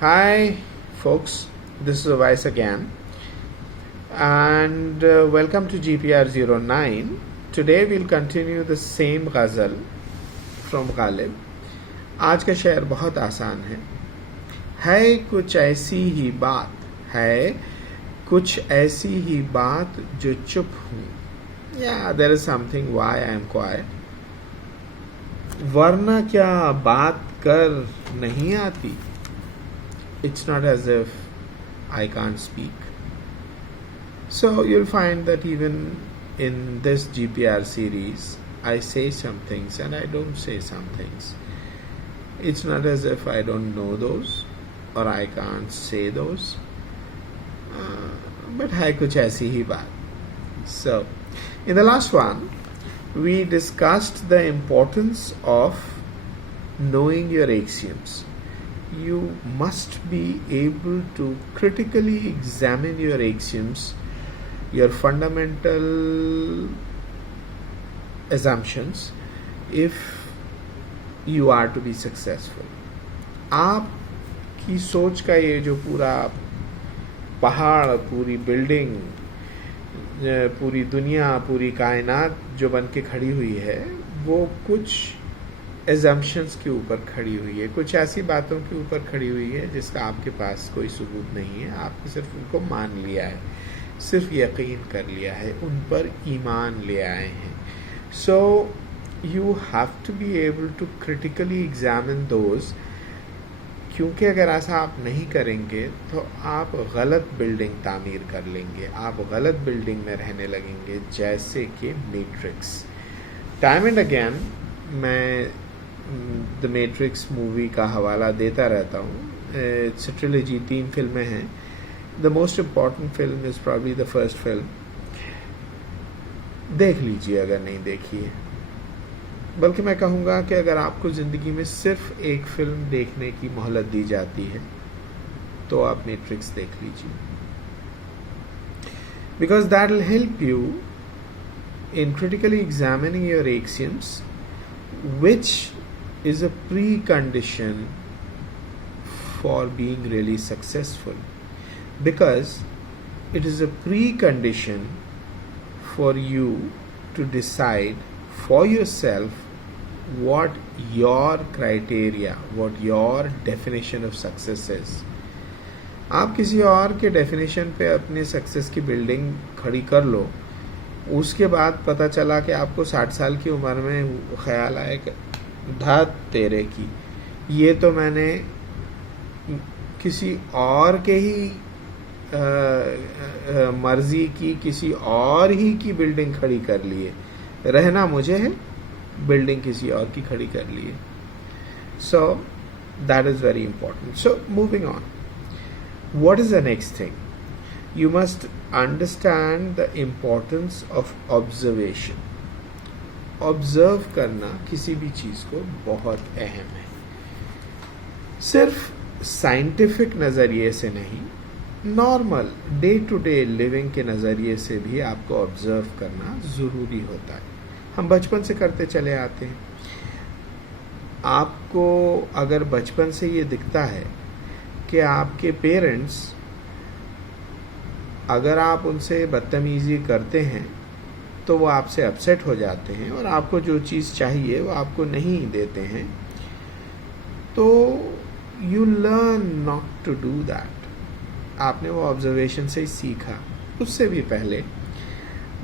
Hi, folks. This is Vice again, and welcome to GPR09. Today we'll continue the same ghazal from Ghalib. आज का शेर बहुत आसान है कुछ ऐसी ही बात है कुछ ऐसी ही बात जो चुप हूँ. Yeah, there is something why I am quiet. वरना क्या बात कर नहीं आती. It's not as if I can't speak. So you'll find that even in this GPR series, I say some things and I don't say some things. It's not as if I don't know those or I can't say those. But hai kuch aisi hi baat. So, in the last one, we discussed the importance of knowing your axioms. You must be able to critically examine your axioms, your fundamental assumptions, if you are to be successful. आपकी सोच का ये जो पूरा पहाड़, पूरी building, पूरी दुनिया, पूरी कायनात जो बन के खड़ी हुई है, वो कुछ एजम्पशंस के ऊपर खड़ी हुई है, कुछ ऐसी बातों के ऊपर खड़ी हुई है जिसका आपके पास कोई सबूत नहीं है. आपने सिर्फ उनको मान लिया है, सिर्फ यकीन कर लिया है, उन पर ईमान ले आए हैं. So you have to be able to critically examine those, क्योंकि अगर ऐसा आप नहीं करेंगे तो आप गलत बिल्डिंग तामीर कर लेंगे, आप गलत बिल्डिंग में रहने लगेंगे, जैसे कि मैट्रिक्स. टाइम एंड अगेन मैं द मैट्रिक्स मूवी का हवाला देता रहता हूँ. इट्स अ ट्रिलॉजी, 3 फिल्में हैं. The most important film is probably the first film. देख लीजिए अगर नहीं देखी है. बल्कि मैं कहूँगा कि अगर आपको ज़िंदगी में सिर्फ एक फिल्म देखने की मोहलत दी जाती है तो आप मैट्रिक्स देख लीजिए. Because that will help you in critically examining your axioms, which is a precondition for being really successful, because it is a precondition for you to decide for yourself what your criteria, what your definition of success is. आप किसी और के definition पे अपने success की building खड़ी कर लो, उसके बाद पता चला कि आपको 60 साल की उम्र में ख्याल आया कि धात तेरे की, ये तो मैंने किसी और के ही मर्जी की, किसी और ही की बिल्डिंग खड़ी कर ली है. रहना मुझे है, बिल्डिंग किसी और की खड़ी कर ली है. So that is very important. So moving on, what is the next thing? You must understand the importance of observation. Observe करना किसी भी चीज़ को बहुत अहम है. सिर्फ साइंटिफिक नज़रिए से नहीं, normal day to day living के नज़रिए से भी आपको ऑब्जर्व करना ज़रूरी होता है. हम बचपन से करते चले आते हैं. आपको अगर बचपन से ये दिखता है कि आपके पेरेंट्स, अगर आप उनसे बदतमीज़ी करते हैं तो वो आपसे अपसेट हो जाते हैं और आपको जो चीज़ चाहिए वो आपको नहीं देते हैं, तो you learn not to do that. आपने वो ऑब्जर्वेशन से ही सीखा. उससे भी पहले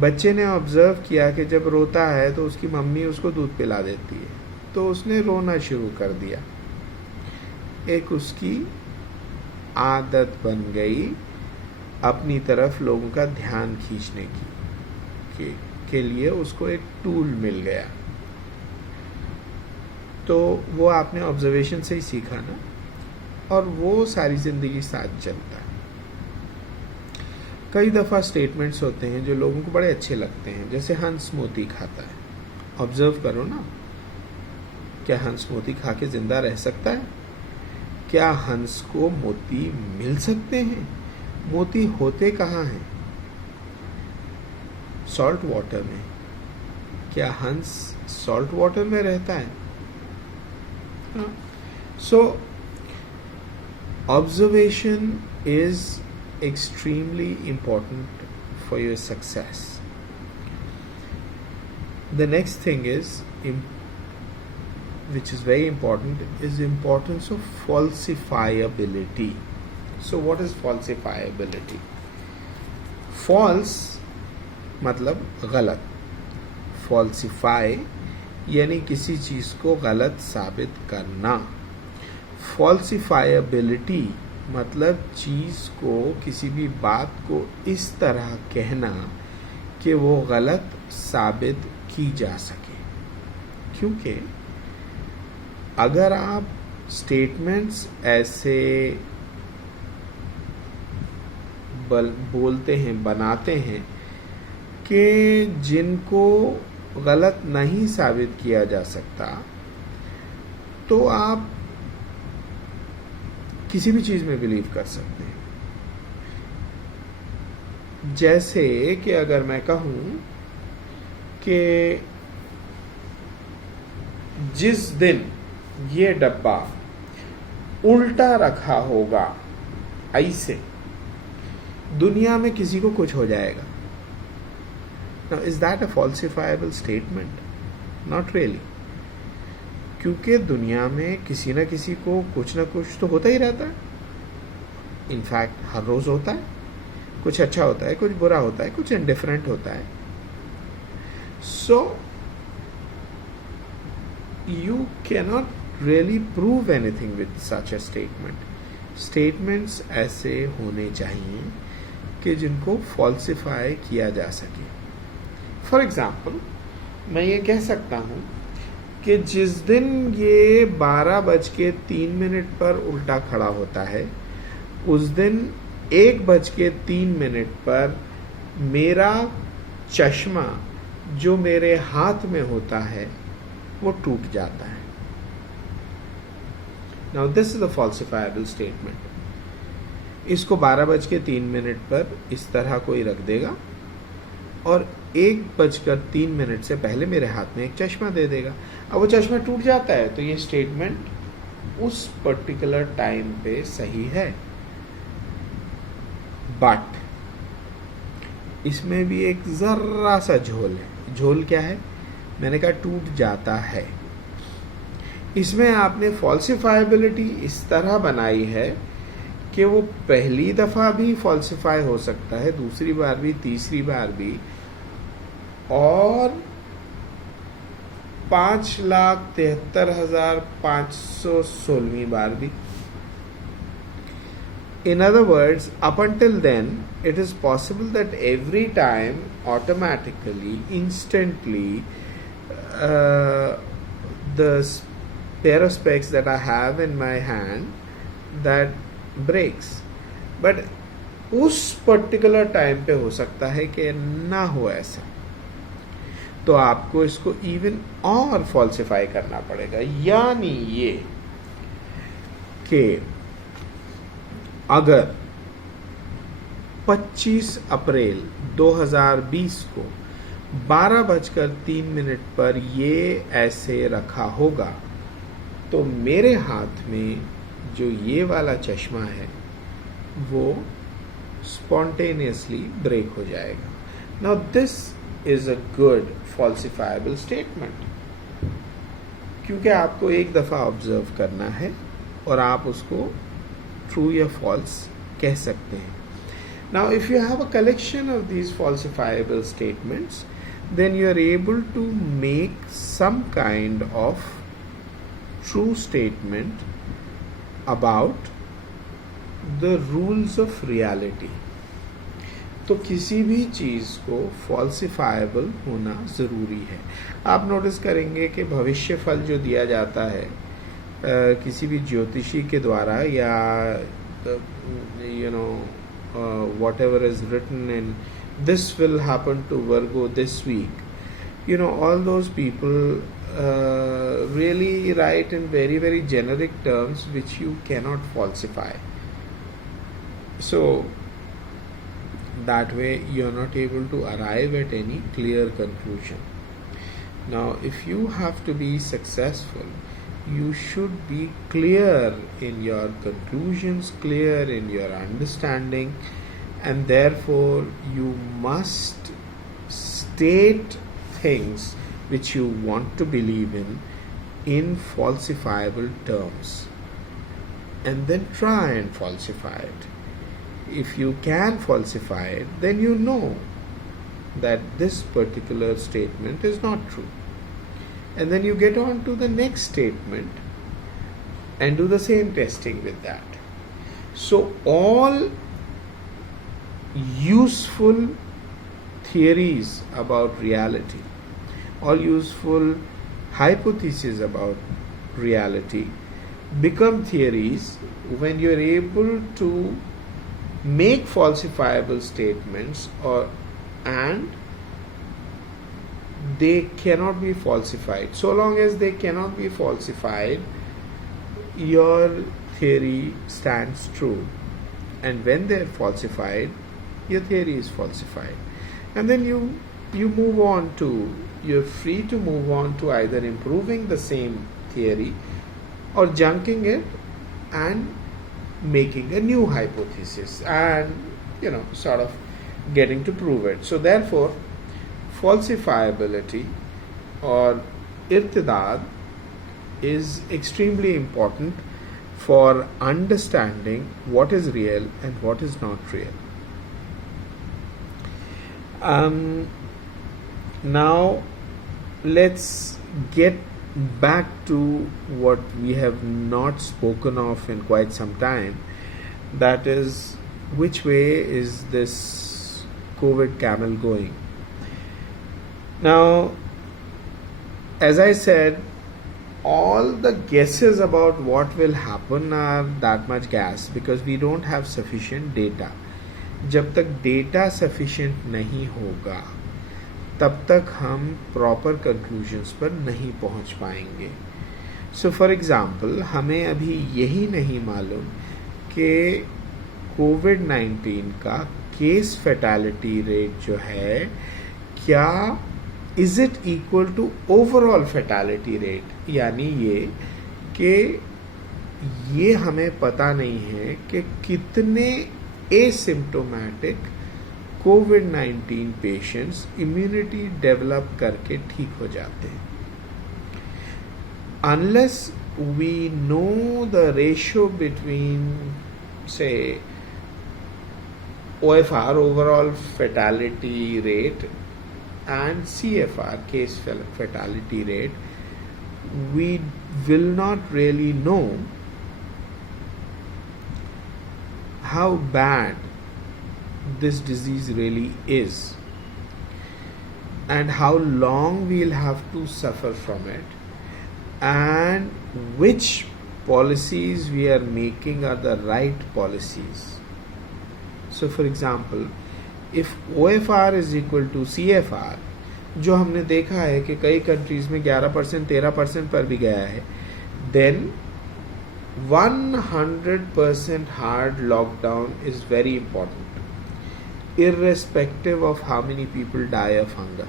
बच्चे ने ऑब्ज़र्व किया कि जब रोता है तो उसकी मम्मी उसको दूध पिला देती है, तो उसने रोना शुरू कर दिया. एक उसकी आदत बन गई अपनी तरफ लोगों का ध्यान खींचने के लिए उसको एक टूल मिल गया. तो वो आपने ऑब्जर्वेशन से ही सीखा ना, और वो सारी ज़िंदगी साथ चलता है. कई दफ़ा स्टेटमेंट्स होते हैं जो लोगों को बड़े अच्छे लगते हैं, जैसे हंस मोती खाता है. ऑब्जर्व करो ना, क्या हंस मोती खा के ज़िंदा रह सकता है? क्या हंस को मोती मिल सकते हैं? मोती होते कहाँ हैं? सॉल्ट वाटर में. क्या हंस सॉल्ट वाटर में रहता है? सो Observation is extremely important for your success. The next thing is, which is very important, is importance of falsifiability. So what is falsifiability? False मतलब गलत, falsify यानी किसी चीज़ को गलत साबित करना, falsifiability मतलब चीज़ को, किसी भी बात को इस तरह कहना कि वो गलत साबित की जा सके. क्योंकि अगर आप स्टेटमेंट्स ऐसे बोलते हैं, बनाते हैं कि जिनको गलत नहीं साबित किया जा सकता, तो आप किसी भी चीज़ में बिलीव कर सकते हैं. जैसे कि अगर मैं कहूँ कि जिस दिन ये डब्बा उल्टा रखा होगा ऐसे, दुनिया में किसी को कुछ हो जाएगा. Now, is that a falsifiable statement? Not really. क्योंकि दुनिया में किसी न किसी को कुछ ना कुछ तो होता ही रहता है. इनफैक्ट हर रोज होता है. कुछ अच्छा होता है, कुछ बुरा होता है, कुछ इंडिफरेंट होता है. So you cannot really prove anything with such a statement. Statements ऐसे होने चाहिए कि जिनको फॉल्सिफाई किया जा सके. फॉर एग्जाम्पल, मैं ये कह सकता हूँ कि जिस दिन ये 12:03 पर उल्टा खड़ा होता है, उस दिन 1:03 पर मेरा चश्मा जो मेरे हाथ में होता है वो टूट जाता है. Now this is a falsifiable statement. इसको 12:03 पर इस तरह कोई रख देगा और 1:03 से पहले मेरे हाथ में एक चश्मा दे देगा. अब वो चश्मा टूट जाता है तो ये स्टेटमेंट उस पर्टिकुलर टाइम पे सही है. बट इसमें भी एक जरा सा झोल है. झोल क्या है? मैंने कहा टूट जाता है. इसमें आपने फॉल्सिफाइबिलिटी इस तरह बनाई है कि वो पहली दफ़ा भी फॉल्सिफाई हो सकता है, दूसरी बार भी, तीसरी बार भी, और 5,73,516वीं बार भी. In other words, up until then, it is possible that every time, automatically, instantly, the pair of specs that I have in my hand, that breaks. But उस पर्टिकुलर टाइम पे हो सकता है कि ना हो ऐसा, तो आपको इसको इवन और फॉल्सिफाई करना पड़ेगा. यानी ये कि अगर 25 अप्रैल 2020 को 12:03 पर ये ऐसे रखा होगा, तो मेरे हाथ में जो ये वाला चश्मा है वो स्पॉन्टेनियसली ब्रेक हो जाएगा. Now this is a good falsifiable statement, क्योंकि आपको एक दफ़ा ऑब्जर्व करना है और आप उसको ट्रू या फॉल्स कह सकते हैं. Now if you have a collection of these falsifiable statements, then you are able to make some kind of true statement about the rules of reality. तो किसी भी चीज़ को फॉल्सिफाइबल होना ज़रूरी है. आप नोटिस करेंगे कि भविष्य फल जो दिया जाता है किसी भी ज्योतिषी के द्वारा, या whatever is written in this will happen to Virgo this week, all those people really write in very, very generic terms which you cannot falsify. So that way you're not able to arrive at any clear conclusion. Now if you have to be successful, you should be clear in your conclusions, clear in your understanding, and therefore you must state things which you want to believe in falsifiable terms, and then try and falsify it. If you can falsify it, then you know that this particular statement is not true. And then you get on to the next statement and do the same testing with that. So all useful theories about reality, all useful hypotheses about reality become theories when you're able to make falsifiable statements, and they cannot be falsified. So long as they cannot be falsified, your theory stands true. And when they're falsified, your theory is falsified. And then you move on to, you're free to move on to either improving the same theory or junking it and making a new hypothesis and sort of getting to prove it. So therefore, falsifiability or irtidad is extremely important for understanding what is real and what is not real. Now let's get back to what we have not spoken of in quite some time, that is, which way is this COVID camel going? Now, as I said, all the guesses about what will happen are that much gas because we don't have sufficient data. जब तक data sufficient नहीं होगा तब तक हम proper conclusions पर नहीं पहुंच पाएंगे. सो फॉर एग्जांपल, हमें अभी यही नहीं मालूम कि कोविड-19 का केस फैटेलिटी रेट जो है, क्या is it equal to overall fatality rate, यानी ये हमें पता नहीं है कि कितने एसिम्प्टोमेटिक कोविड-19 पेशेंट्स इम्यूनिटी डेवलप करके ठीक हो जाते हैं. Unless we know the ratio between से OFR, overall fatality rate, and CFR, case fatality rate, we will not really know how bad this disease really is and how long we'll have to suffer from it, and which policies we are making are the right policies. So for example, if OFR is equal to CFR, जो हमने देखा है कि कई countries में 11%, 13% पर भी गया है, then 100% hard lockdown is very important, irrespective of how many people die of hunger.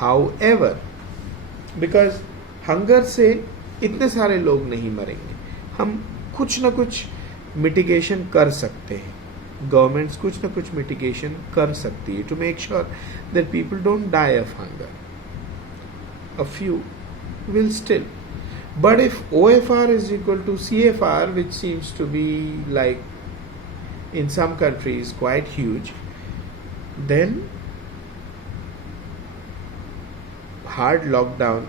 However, because hunger से इतने सारे लोग नहीं मरेंगे, हम कुछ ना कुछ मिटिगेशन कर सकते हैं. गवर्नमेंट्स कुछ ना कुछ मिटिगेशन कर सकती है to make sure that people don't die of hunger. A few will still. But if OFR is equal to CFR, which seems to be like in some countries quite huge, then hard lockdown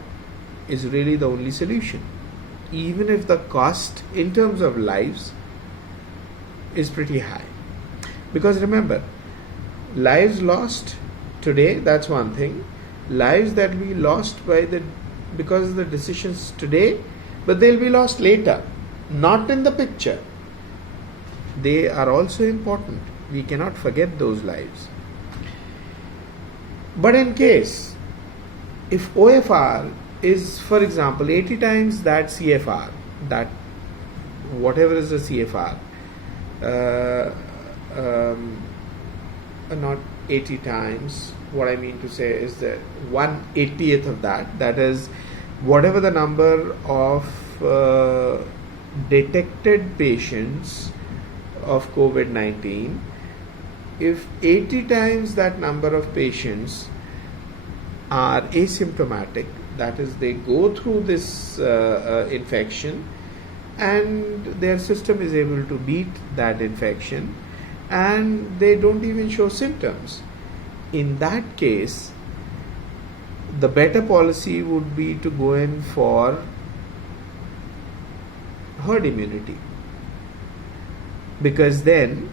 is really the only solution, even if the cost in terms of lives is pretty high. Because remember, lives lost today, that's one thing. Lives that we lost because of the decisions today, but they'll be lost later, not in the picture. They are also important. We cannot forget those lives. But in case, if OFR is, for example, 80 times that CFR, that whatever is the CFR, not 80 times. What I mean to say is that 1/80th of that, that is whatever the number of detected patients of COVID-19, if 80 times that number of patients are asymptomatic, that is, they go through this infection and their system is able to beat that infection and they don't even show symptoms. In that case, the better policy would be to go in for herd immunity, because then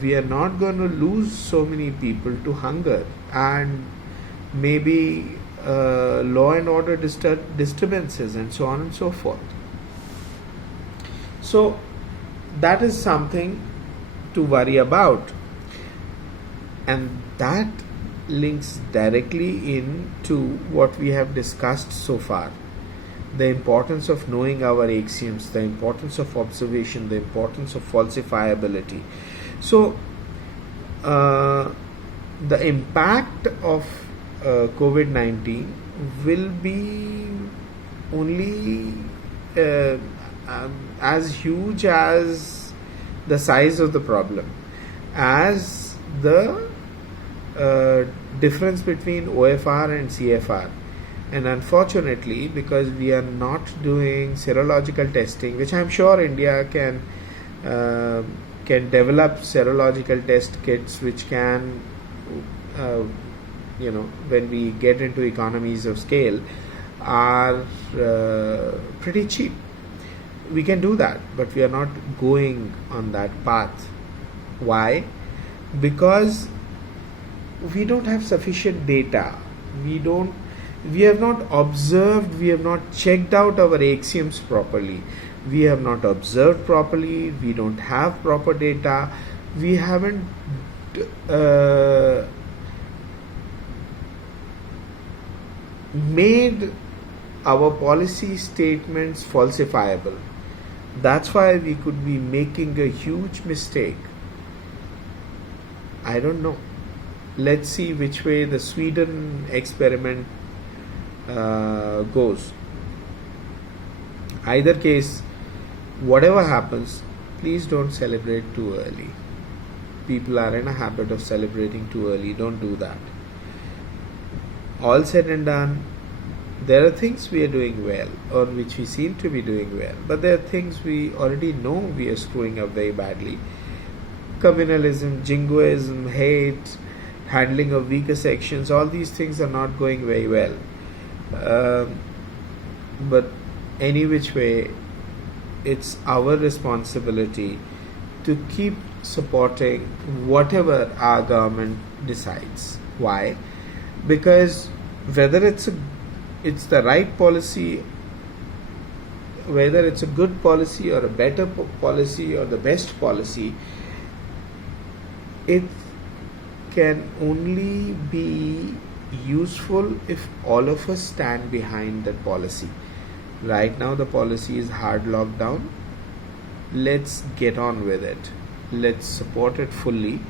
we are not going to lose so many people to hunger and maybe law and order disturbances and so on and so forth. So that is something to worry about, and that links directly into what we have discussed so far: the importance of knowing our axioms, the importance of observation, the importance of falsifiability. So the impact of COVID-19 will be only as huge as the size of the problem, as the difference between OFR and CFR. And unfortunately, because we are not doing serological testing, which I'm sure India can develop serological test kits which can, when we get into economies of scale, are pretty cheap. We can do that, but we are not going on that path. Why? Because we don't have sufficient data. We have not observed, we have not checked out our axioms properly. We have not observed properly, we don't have proper data, we haven't made our policy statements falsifiable. That's why we could be making a huge mistake. I don't know. Let's see which way the Sweden experiment goes. Either case, whatever happens, please don't celebrate too early. People are in a habit of celebrating too early. Don't do that. All said and done, there are things we are doing well, or which we seem to be doing well, but there are things we already know we are screwing up very badly. Communalism, jingoism, hate, handling of weaker sections, all these things are not going very well. But any which way, it's our responsibility to keep supporting whatever our government decides. Why? Because whether it's the right policy, whether it's a good policy or a better policy or the best policy, it can only be useful if all of us stand behind that policy. Right now the policy is hard lockdown. Let's get on with it. Let's support it fully.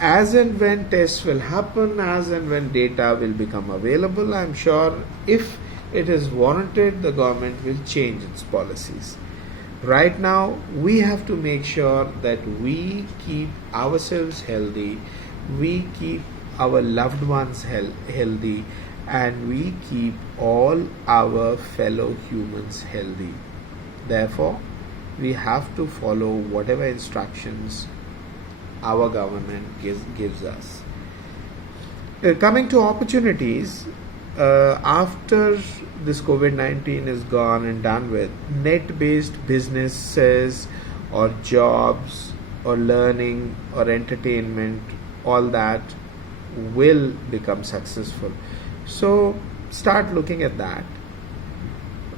As and when tests will happen, as and when data will become available, I'm sure if it is warranted, the government will change its policies. Right now, we have to make sure that we keep ourselves healthy, we keep our loved ones healthy, and we keep all our fellow humans healthy. Therefore, we have to follow whatever instructions our government gives us. Coming to opportunities, after this COVID-19 is gone and done with, net-based businesses or jobs or learning or entertainment, all that will become successful. So start looking at that.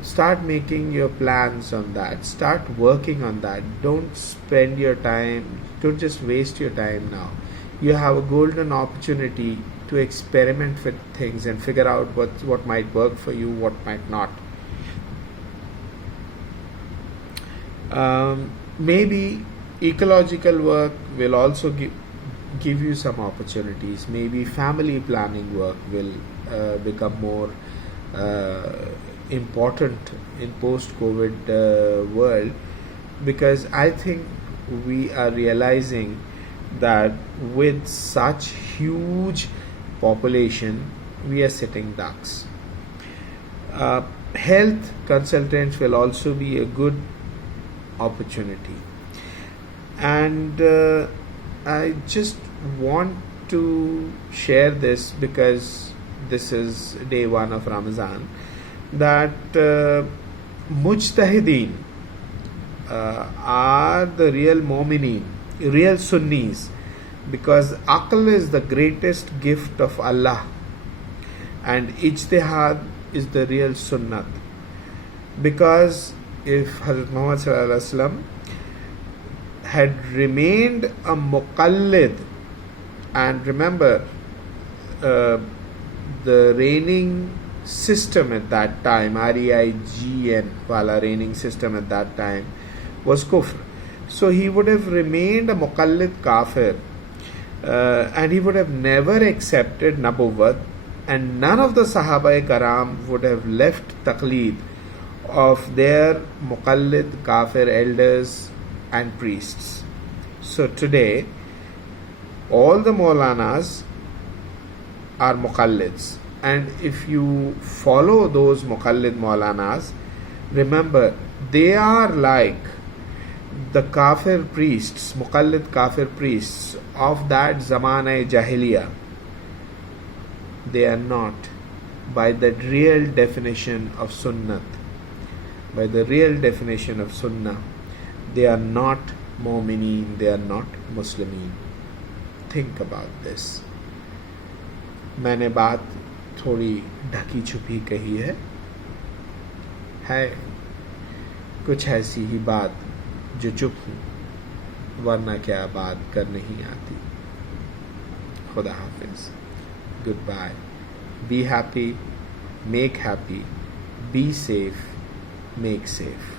Start making your plans on that. Start working on that. Don't spend your time, don't just waste your time now. You have a golden opportunity to experiment with things and figure out what might work for you, what might not. Maybe ecological work will also give you some opportunities. Maybe family planning work will become more important in post-COVID world, because I think we are realizing that with such huge population, we are sitting ducks. Health consultants will also be a good opportunity, and I just want to share this because this is day one of Ramadan, that mujtahideen are the real mu'mineen, real Sunnis, because aql is the greatest gift of Allah and ijtihad is the real sunnat. Because if Hazrat Muhammad Sallallahu Alaihi Wasallam had remained a muqallid, and remember the reigning system at that time, REIGN wala reigning system at that time was kufr. So he would have remained a muqallid kafir, and he would have never accepted nabuwwat, and none of the Sahaba Karam would have left taqleed of their muqallid kafir elders and priests. So today all the Maulanas are muqallids, and if you follow those muqallid Maulanas, remember they are like the kafir priests, muqallid kafir priests of that zamana jahiliya. They are not, by the real definition of sunnat, by the real definition of sunnah, they are not mu'mineen, they are not muslimeen. Think about this. मैंने बात थोड़ी ढकी छुपी कही है कुछ ऐसी ही बात जो चुप हूँ, वरना क्या बात कर नहीं आती. खुदा हाफिज. Goodbye. Be happy, make happy, be safe, make safe.